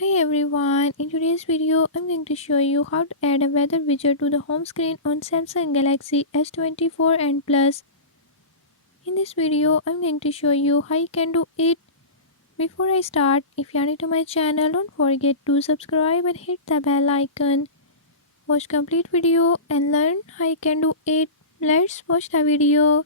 Hi everyone, in today's video I'm going to show you how to add a weather widget to the home screen on Samsung Galaxy S24 and Plus. In this video I'm going to show you how you can do it. Before I start, if you are new to my channel, don't forget to subscribe and hit the bell icon. Watch complete video and learn how you can do it. Let's watch the video.